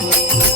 हे